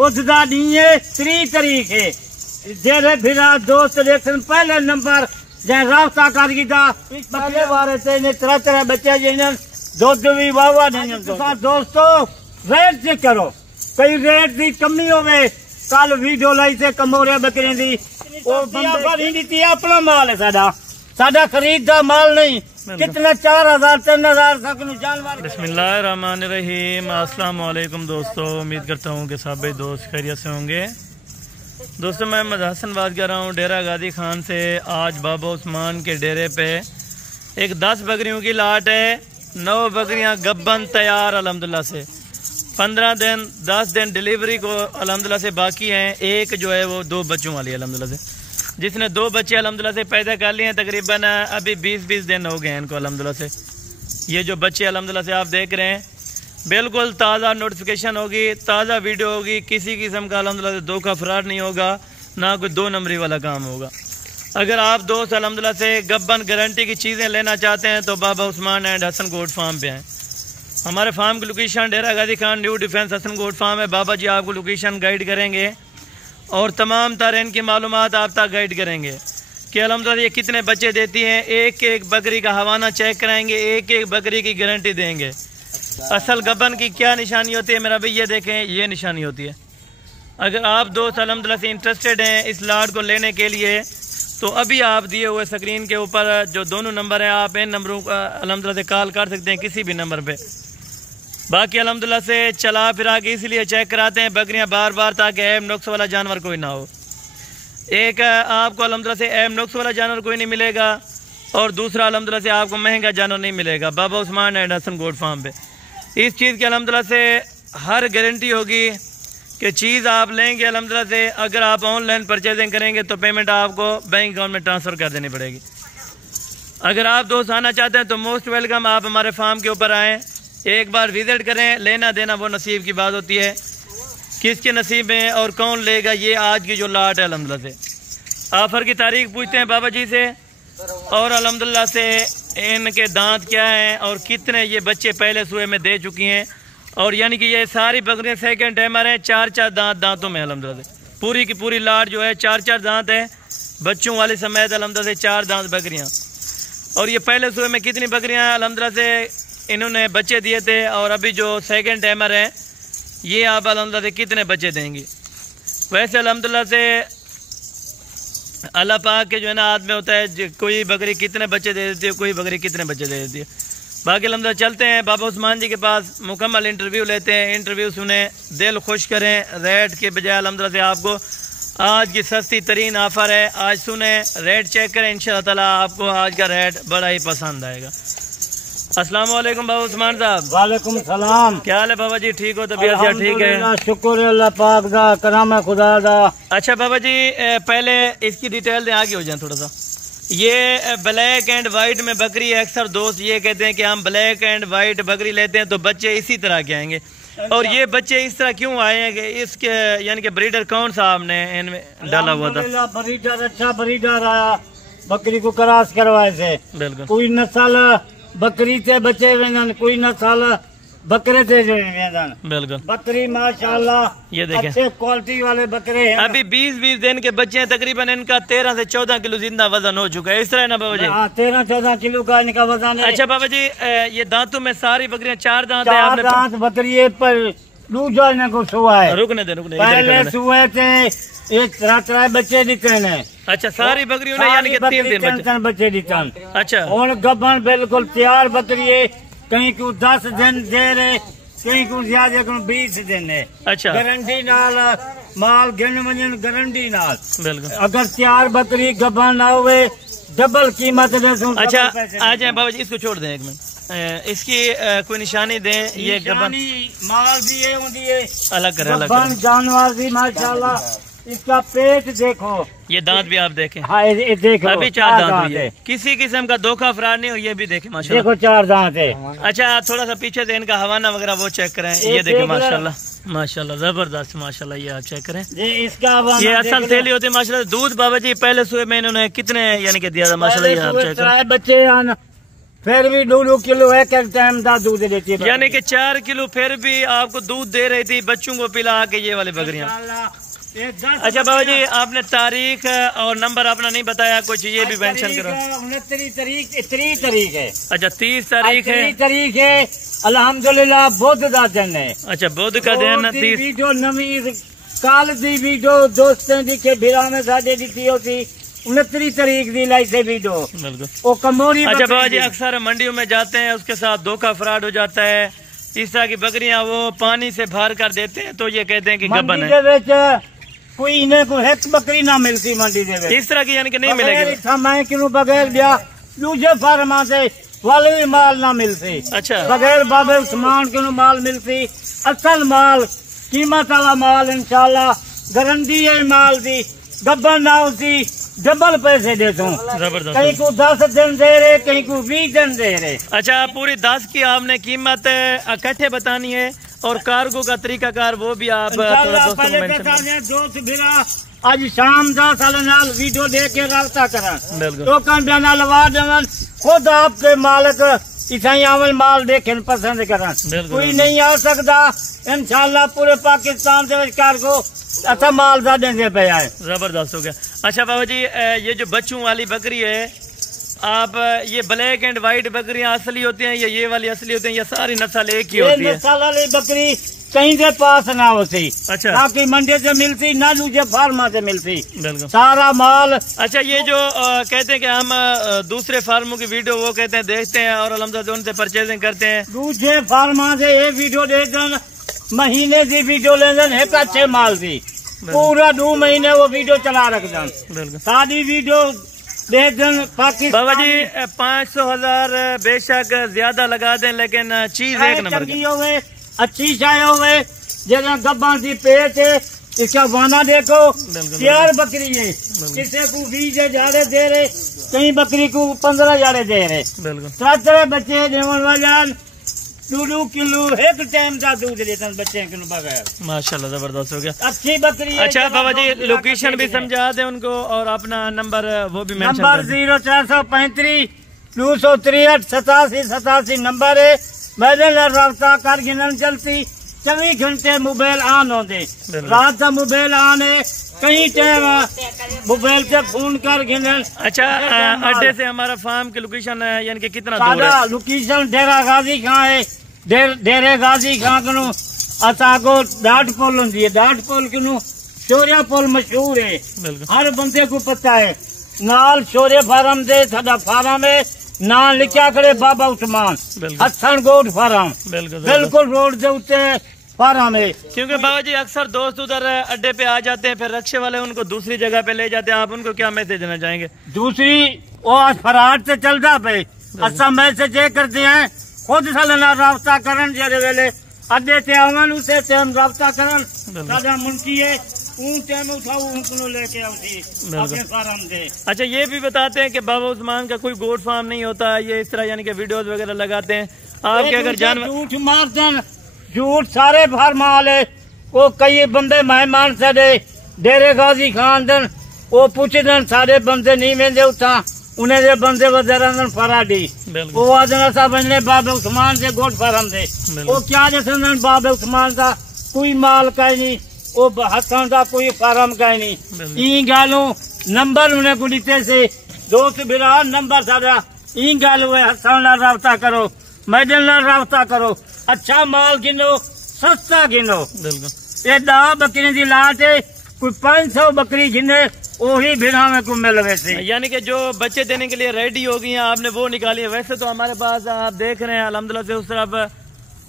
उसका नहीं है 3 तारीख है जेरे फिर दोस्त देखन पहले नंबर जे रास्ता कर गया पहले बार से ने तरह बच्चे जिन्हें दूध भी वावा नहीं दोस्तों रेट चेक करो कई रेट की कमी होवे कल वीडियो लाई से कमोरे बकरे दी वो बंदा नहीं दी अपना माल है साडा खरीद का माल नहीं कितना 4000 3000 तक जानवर। बिस्मिल्लाहिर्रहमानिर्रहीम। अस्सलाम वालेकुम दोस्तों, उम्मीद करता हूँ कि सभी दोस्त खैरियत से होंगे। दोस्तों मैं मोहम्मद हसन बात कर रहा हूँ डेरा गादी खान से। आज बाबा उस्मान के डेरे पे एक 10 बकरियों की लाट है। 9 बकरियाँ गब्बन तैयार अल्हम्दुलिल्लाह से। 15 दिन 10 दिन डिलीवरी को अल्हम्दुलिल्लाह से बाकी हैं। एक जो है वो 2 बच्चों वाली अल्हम्दुलिल्लाह से, जिसने 2 बच्चे अल्हम्दुलिल्लाह से पैदा कर लिए हैं। तकरीबन अभी 20-20 दिन हो गए हैं इनको अल्हम्दुलिल्लाह से। ये जो बच्चे अल्हम्दुलिल्लाह से आप देख रहे हैं बिल्कुल ताज़ा नोटिफिकेशन होगी, ताज़ा वीडियो होगी। किसी किस्म का अल्हम्दुलिल्लाह से धोखा फराड नहीं होगा, ना कोई 2 नंबरी वाला काम होगा। अगर आप दोस्त अल्हम्दुलिल्लाह से गब्बन गारंटी की चीज़ें लेना चाहते हैं तो Baba Usman and Hasan goat farm पे हैं। हमारे फार्म की लोकेशन डेरा गादी Khan new defence Hasan goat farm है। बाबा जी आपको लोकेशन गाइड करेंगे और तमाम तरह इनकी मालूमात आप तक गाइड करेंगे कि अल्हम्दुलिल्लाह ये कितने बच्चे देती हैं। एक एक बकरी का हवाना चेक कराएंगे, एक एक बकरी की गारंटी देंगे। असल गब्बन की क्या निशानी होती है मेरा भाई, ये देखें, ये निशानी होती है। अगर आप दोस्त अल्हम्दुलिल्लाह से इंटरेस्टेड हैं इस लाट को लेने के लिए तो अभी आप दिए हुए स्क्रीन के ऊपर जो दोनों नंबर हैं आप इन नंबरों का अल्हम्दुलिल्लाह से कॉल कर सकते हैं किसी भी नंबर पे। बाकी अल्हम्दुलिल्लाह से चला फिरा के इसलिए चेक कराते हैं बकरियां बार बार ताकि ऐब नुक्स वाला जानवर कोई ना हो। एक आपको अल्हम्दुलिल्लाह से ऐब नुक्स वाला जानवर कोई नहीं मिलेगा और दूसरा अल्हम्दुलिल्लाह से आपको महंगा जानवर नहीं मिलेगा Baba Usman and Hasan goat farm पे। इस चीज़ की अल्हम्दुलिल्लाह से हर गारंटी होगी कि चीज़ आप लेंगे अल्हम्दुलिल्लाह से। अगर आप ऑनलाइन परचेजिंग करेंगे तो पेमेंट आपको बैंक अकाउंट में ट्रांसफ़र कर देनी पड़ेगी। अगर आप दोस्त आना चाहते हैं तो मोस्ट वेलकम, आप हमारे फार्म के ऊपर आएँ, एक बार विजिट करें। लेना देना वो नसीब की बात होती है, किसके नसीब में और कौन लेगा। ये आज की जो लाट है अल्हम्दुलिल्लाह से ऑफ़र की तारीख पूछते हैं बाबा जी से और अल्हम्दुलिल्लाह से इनके दांत क्या हैं और कितने ये बच्चे पहले सुए में दे चुकी हैं। और यानी कि ये सारी बकरियां सेकंड टाइमर हैं। 4-4 दांतों में अल्हम्दुलिल्लाह से पूरी की पूरी लाट जो है 4-4 दांत है बच्चों वाले समेत अल्हम्दुलिल्लाह से 4 दांत बकरियाँ। और ये पहले सुए में कितनी बकरियाँ अल्हम्दुलिल्लाह से इन्होंने बच्चे दिए थे और अभी जो सेकंड टाइमर है ये आप अल्हम्दुलिल्लाह से कितने बच्चे देंगी। वैसे अल्हम्दुलिल्लाह से अल्लाह पाक के जो है ना हाथ में होता है, कोई बकरी कितने बच्चे दे देती है, कोई बकरी कितने बच्चे दे देती है। बाकी अल्हम्दुलिल्लाह चलते हैं बाबा उस्मान जी के पास, मुकम्मल इंटरव्यू लेते हैं। इंटरव्यू सुने, दिल खुश करें। रेट के बजाय अल्हम्दुलिल्लाह से आपको आज की सस्ती तरीन ऑफ़र है, आज सुने, रेट चेक करें। इंशाअल्लाह ताला आपको आज का रेट बड़ा ही पसंद आएगा। अस्सलाम वालेकुम बाबा उस्मान साहब। वालेकुम सलाम। क्या हाल है बाबा जी, ठीक हो? तबीयत ठीक है? शुक्र अल्लाह पाक दा, करम है खुदा दा। अच्छा बाबा जी पहले इसकी डिटेल दें, आगे हो जाए थोड़ा सा। ये ब्लैक एंड वाइट में बकरी है। अक्सर दोस्त ये कहते हैं कि हम ब्लैक एंड वाइट बकरी लेते हैं तो बच्चे इसी तरह के आएंगे, और ये बच्चे इस तरह क्यों आए हैं कि इसके यानी कि ब्रीडर कौन सा आपने इनमें डाला हुआ था? ब्रीडर अच्छा ब्रीडर आया, बकरी को क्रॉस करवाए थे। बिल्कुल। कोई नस्ल बकरी से बचे वेंदन, कोई नस्ल बकरे से वेंदन। बिल्कुल। बकरी माशाल्लाह ये देखें अच्छे क्वालिटी वाले बकरे हैं। अभी 20-20 दिन के बच्चे हैं। तकरीबन इनका 13 से 14 किलो जिंदा वजन हो चुका है। इस तरह है ना बाबा जी? 13-14 किलो का इनका वजन है। अच्छा बाबा जी ये दांतों में सारी बकरियां 4 दांत है? 4 दांत बकरी पर दूजा इनको सुआ है। रुकने दे पहले सुए थे एक 3 बच्चे दिखे। अच्छा सारी बकरियों ने यानी कि 3 बच्चे दिखन। अच्छा और गबन बिल्कुल तैयार बकरी है। कहीं को 10 दिन दे रहे, कहीं को ज्यादा 20 दिन है। अच्छा गारंटी नाल माल गिन वजन गारंटी नाल। बिल्कुल। अगर तैयार बकरी गबन ना हुए डबल कीमत दे। अच्छा आ जाए बाबा जी, इसको छोड़ दें एक मिनट, इसकी कोई निशानी दें। ये गबन माल भी है अलग कर जानवर भी माशाल्लाह। इसका पेट देखो, ये दांत भी आप देखें। हाँ ये देखो अभी 4 दांत है। किसी किस्म का धोखा फराड नहीं हो। ये भी देखें माशाल्लाह, देखो 4 दांत है। अच्छा थोड़ा सा पीछे से इनका हवाना वगैरह वो चेक करें। ये देखें माशाल्लाह माशाल्लाह जबरदस्त माशाल्लाह। ये आप चेक करें, ये असल थैली होती है माशाल्लाह। दूध बाबा जी पहले सुबह में इन्होंने कितने यानी कि दिया था माशाल्लाह? ये आप चेक करें। बच्चे फिर भी 2 किलो एक टाइम का दूध देती है। यानी कि 4 किलो फिर भी आपको दूध दे रही थी बच्चों को पिला के ये वाली बकरियां। अच्छा बाबा जी, आपने तारीख और नंबर अपना नहीं बताया, कुछ ये भी मेंशन करो। 29 तारीख है। अच्छा 30 तारीख है। 30 तारीख है अल्हम्दुलिल्लाह, बुध का दिन है। अच्छा बुध का दिन 30। वीडियो नवी कल दी वीडियो दोस्तों दी के भिरा में साडे दी होती 29 तारीख दी लाई से वीडियो। बिल्कुल। वो कमोरी। अच्छा बाबा जी, अक्सर मंडियों में जाते हैं, उसके साथ धोखा फ्रॉड हो जाता है, इस तरह की बकरियां वो पानी से भर कर देते हैं तो ये कहते हैं कि गबन है। कोई इन्हें को एक बकरी ना मिलती मंडी दे इस तरह की, यानी कि नहीं मिलेगी। मैं क्यों बगैर ब्याह दूजे फार्मा से वाले भी माल ना मिलती। अच्छा बगैर बाबे उस्मान क्यों माल मिलती। असल माल कीमत वाला माल इंशाल्लाह, गारंटी है माल दी, गब्बन ना होती, डबल पैसे देता हूँ। जबरदस्त। कहीं को 10 दिन दे रहे, कहीं को 20 दिन दे रहे। अच्छा पूरी 10 की आपने कीमत इकट्ठे बतानी है और कार्गो का तरीकाकार वो भी आप दोस्त भिरा आज शाम 10 साल नाल वीडियो देख के रब्ता करन, लोकां दे नाल वाद देवन, खुद आपके मालिक इसाई अमल माल देखे पसंद करन। कोई नहीं आ सकता इंशाल्लाह, पूरे पाकिस्तान से कार्गो अच्छा माल दा देंगे पे आए। जबरदस्त हो गया। अच्छा बाबा जी, ये जो बच्चों वाली बकरी है, आप ये ब्लैक एंड व्हाइट बकरियां असली होती हैं या ये वाली असली होती हैं या सारी नस्ल एक ही होती है? नस्ल वाली बकरी कहीं के पास ना होती। अच्छा। ना कि मंडी से मिलती, ना दूसरे फार्मा से मिलती। बिल्कुल। सारा माल। अच्छा ये जो कहते हैं कि हम दूसरे फार्मों की वीडियो वो कहते हैं देखते हैं और अलहमदुलिल्लाह उनसे परचेजिंग करते हैं। दूसरे फार्मा से ये वीडियो देखते महीने की वीडियो लेन एक अच्छे माल की, पूरा 2 महीने वो वीडियो चला रखते। सारी वीडियो देख दिन पाकिस्तान। बाबा जी 500,000 बेशक ज्यादा लगा दें, लेकिन चीज एक नंबर की हुए, अच्छी चाय हुए, जगह गब्बा सी पेट है, इसका वाना देखो, 4 बकरी है, किसी को 20 हज़ार दे रहे, कहीं बकरी को 15 हज़ार दे रहे। बिल्कुल। 3 बच्चे देवन वाले 2 किलो एक टाइम का दूध देते बच्चे के बगैर। माशाल्लाह जबरदस्त हो गया, अच्छी बकरी है। अच्छा बाबा जी लोकेशन भी समझा दे उनको और अपना नंबर वो भी मेंशन कर दें। नंबर 0435 263 87 नंबर है। मेरे रब्ता कर गिनन चलती 24 घंटे मोबाइल ऑन होते, रात का मोबाइल ऑन है, कहीं टाइम मोबाइल से फोन कर गिनन। अच्छा अड्डे से हमारा फार्म की लोकेशन है, यानी कि कितना दूर है? लोकेशन डेरा गाजी खां है, डेरे गाजी खां कनु असा को डाट पुल होंगी है, डाट पुल कनु शौर्या पुल मशहूर है, हर बंदे को पता है। नाल शौर्य फार्म दे साडा फार्म है, ना लिखा करे बाबा उस्मान हसन गोड फार्म, बिल्कुल रोड के उत्ते फार्म है। क्योंकि बाबा जी अक्सर दोस्त उधर अड्डे पे आ जाते हैं, फिर रक्शे वाले उनको दूसरी जगह पे ले जाते हैं, आप उनको क्या मैसेज देना चाहेंगे? दूसरी वो फराट से चलता पे अच्छा मैसेज ये करते हैं, खुद सालना रास्ता करन जेरे वेले अड्डे ते आवन उसे टाइम रास्ता करन, साडा मुंशी है लेके फार्म दे। अच्छा ये भी बताते हैं कि बाबा उस्मान का कोई गोट फार्म नहीं होता, ये इस तरह यानी कि वीडियोस वगैरह लगाते हैं। आपके अगर जानवर झूठ मारते हैं, झूठ सारे फार्म वाले वो कई बंदे मेहमान से डेरे गाजी खान दिन वो पूछते सारे बंदे नहीं वेंदे उठा, उन्हें जे बंदे वजह फराडी वो आदना साहब बाबे उस्मान से गोट फार्म दे, वो क्या जैसे बाबे उस्मान का कोई माल का नहीं, वो हसन का कोई फार्म का नहीं। ई गालों नंबर उन्हें को दिते से दोस्त बिरा नंबर सारा ई गाल हुए हसन नाल राबता करो, मैडल नाल राबता करो, अच्छा माल गिनो, सस्ता गिनो। ये 10 बकरी की लाट है, कोई 500 बकरी गिने वही भिरा में को मिल वैसे, यानी कि जो बच्चे देने के लिए रेडी हो गई हैं आपने वो निकाली है। वैसे तो हमारे पास आप देख रहे हैं अल्हम्दुलिल्लाह से उस तरफ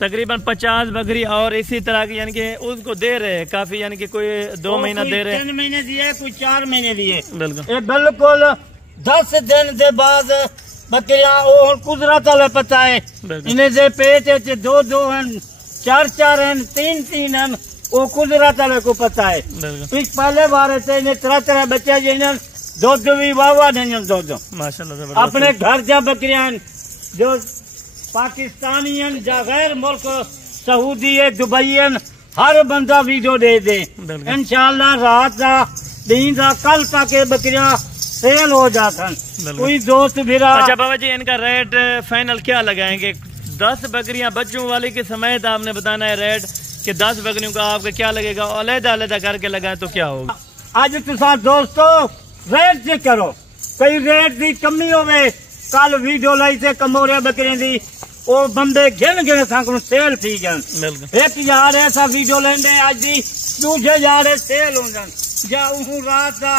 तकरीबन 50 बकरी और इसी तरह की यानी कि उसको दे रहे हैं काफी, यानी कि कोई 2 महीना दे रहे हैं, 3 महीने दिए, कोई 4 महीने दिए। बिल्कुल। बिल्कुल 10 दिन के बाद बकरियां कुदरत वाले पता है, इन्हें से पेट 2 हैं, 4 हैं, 3 हैं, वो कुदरत वाले को पता है। पहले बार इन्हें 3 बच्चे जिन्हें दूध भी वाह नहीं दूध माशाल्लाह। अपने घर जा बकरियां जो पाकिस्तानी गैर मुल्क सऊदी है, दुबई हर बंदा वीडियो दे इंशाल्लाह रात का दिन का कल तक बकरियां सेल हो जाता। कोई दोस्त फिर अच्छा बाबा जी, इनका रेट फाइनल क्या लगाएंगे? 10 बकरियां बच्चों वाली के समेत आपने बताना है रेट कि 10 बकरियों का आपका क्या लगेगा, अलग अलग करके लगाए तो क्या होगा? आज तुसा दोस्तों रेट चेक करो, कई रेट की कमी होवे। कल वीडियो लाई थे कमोरिया बकरियां दी, वो बंदे गिन गिन को सेल थी गन। एक यार ऐसा वीडियो लेंदे आज दी, दूजे यार सेल हो जान जा रात का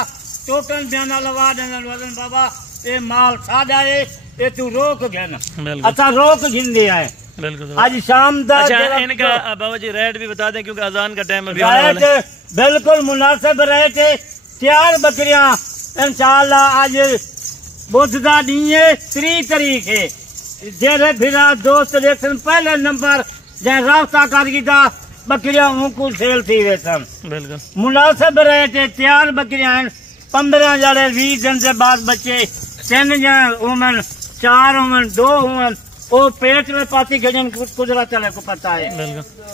टोटल बयाना लवा देन वजन बाबा ये माल सादा है, ये तू रोक गिन। अच्छा रोक गिन दिया है बिल्कुल आज शाम दा। अच्छा इनका बाबा जी रेट भी बता दें क्योंकि अजान का टाइम रेट बिल्कुल मुनासिब रेट है। 4 बकरियां इंशाअल्लाह आज बुध का दी है 3 तारीख है। जेरे फिरा दोस्त देखन पहले नंबर जै रास्ता करगी दा बकरियां उनको सेल थी वेसन। बिल्कुल मुनासिब रेट है। 4 बकरियां 15 जड़े 20 दिन से बाद बच्चे 3 जन उमन 4 उमन 2 उमन वो पेट में पाती गजन कुदरत चले को पता है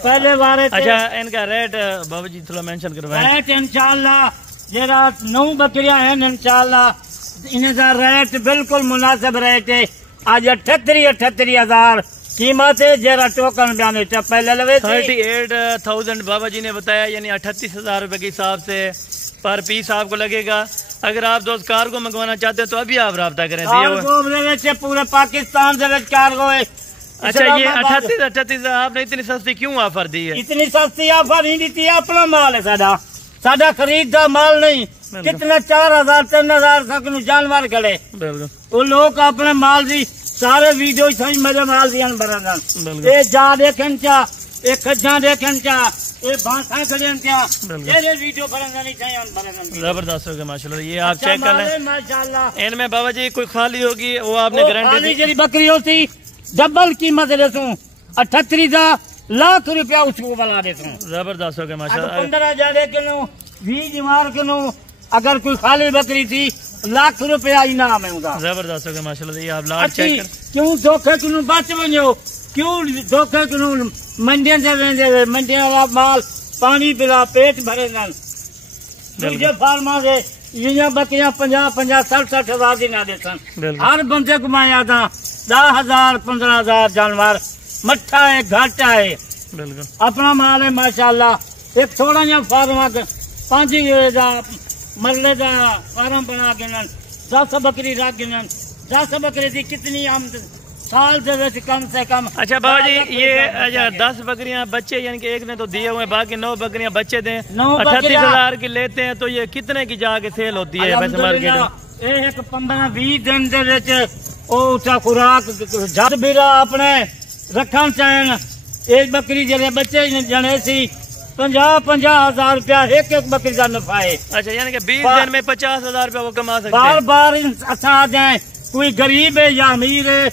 पहले बारे। अच्छा इनका रेट बाबा जी थोड़ा मेंशन करवाएं। रेट इंशाअल्लाह जरा 9 बकरियां हैं इंशाअल्लाह इनका रेट बिल्कुल मुनासिब रेट है। आज 38,000 कीमत है। जरा टोकन बयान पहले लगे 38,000 बाबा जी ने बताया, यानी 38,000 रुपए के हिसाब से पर पीस आपको लगेगा। अगर आप दोस्त कार्गो मंगवाना चाहते हैं तो अभी आप राब्ता करें। पूरे पाकिस्तान से कार्गो है। अच्छा ये 38 आपने इतनी सस्ती क्यों ऑफर दी है? इतनी सस्ती ऑफर नहीं दी थी, अपना माल है साडा खरीद का माल नहीं। कितना 4,000 3,000 तक जानवर खड़े वो लोग अपने माल की सारे वीडियो मेरे माल दी बरन जा देखन चा खजा देखन चा बांसा खड़े ये वीडियो नहीं चाहिए। जबरदस्त हो गया माशाल्लाह। ये आप चेक कर लें माशाल्लाह। इनमें बाबा जी कोई खाली होगी वो आपने गारंटी दी। बकरी होती डबल कीमत देसूं 38 लाख रुपया उसको बना देता हूँ। जबरदस्त हो गया माशाल्लाह। 15,000 किलो 20 जमार किलो अगर कोई खाली बकरी थी लाख रुपया इनाम है उनका। जबरदस्त हो गया माशाल्लाह। ये आप लाट चेक कर। क्यों धोखे किलो बच वनो, क्यों धोखे किलो मंडियन से वेंदे मंडियन वाला माल पानी पिला पेट भरे दूजे फार्मा से ये बकरियां 50 60 हजार की ना देसन। हर बंदे को माया था 10,000 15,000 जानवर मट्ठा है घाटा है। बिल्कुल अपना माल है माशाल्लाह। एक थोड़ा जा फार्मा 5 मरले का फार्म बना के 10 बकरी रख के 10 बकरी थी कितनी आमदन साल से कम। अच्छा बाबा जी ये 10 बकरियां बच्चे यानी कि एक ने तो दिए हुए बाकी 9 बकरियां बच्चे दें 38,000 की लेते हैं तो ये कितने की जाके सेल होती है वैसे मार्केट में? एक 15-20 दिन खुराक जद भी अपने रखना चाहें। एक बकरी जरे बच्चे जने सी 50,000 रुपया एक बकरी का नफा है। अच्छा यानी कि 20 दिन में 50,000 रुपया वो कमा सकते हैं। बार अच्छा आ जाए कोई गरीब है या अमीर है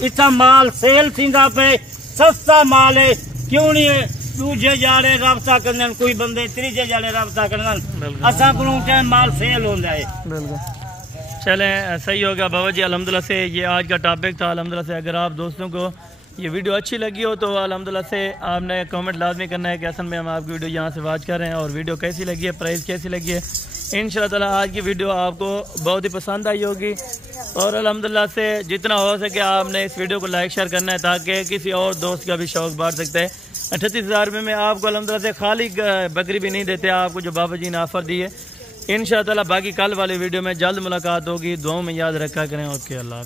इतना माल सेल थींदा पे सस्ता माल है क्यों नहीं है। दूजे जाड़े राबता करन कोई बंदे तीजे जाड़े राबता करन असा को माल सेल हो जाए। चले सही हो गया बाबा जी अल्हम्दुलिल्लाह से। ये आज का टॉपिक था अल्हम्दुलिल्लाह से। अगर आप दोस्तों को ये वीडियो अच्छी लगी हो तो अल्हम्दुलिल्लाह से आपने कमेंट लाजमी करना है कि असल में हम आपकी वीडियो यहाँ से वॉच कर रहे हैं और वीडियो कैसी लगी है, प्राइस कैसी लगी है। इंशाअल्लाह ताला आज की वीडियो आपको बहुत ही पसंद आई होगी और अल्हम्दुलिल्लाह से जितना हो सके आपने इस वीडियो को लाइक शेयर करना है ताकि किसी और दोस्त का भी शौक बढ़ सकता है। 38,000 रुपये में आपको अल्हम्दुलिल्लाह से खाली बकरी भी नहीं देते आपको जो बाबा जी ने ऑफर दी है। इंशाअल्लाह ताला बाकी कल वाली वीडियो में जल्द मुलाकात होगी। दुआओं में याद रखा करें। ओके अल्लाह।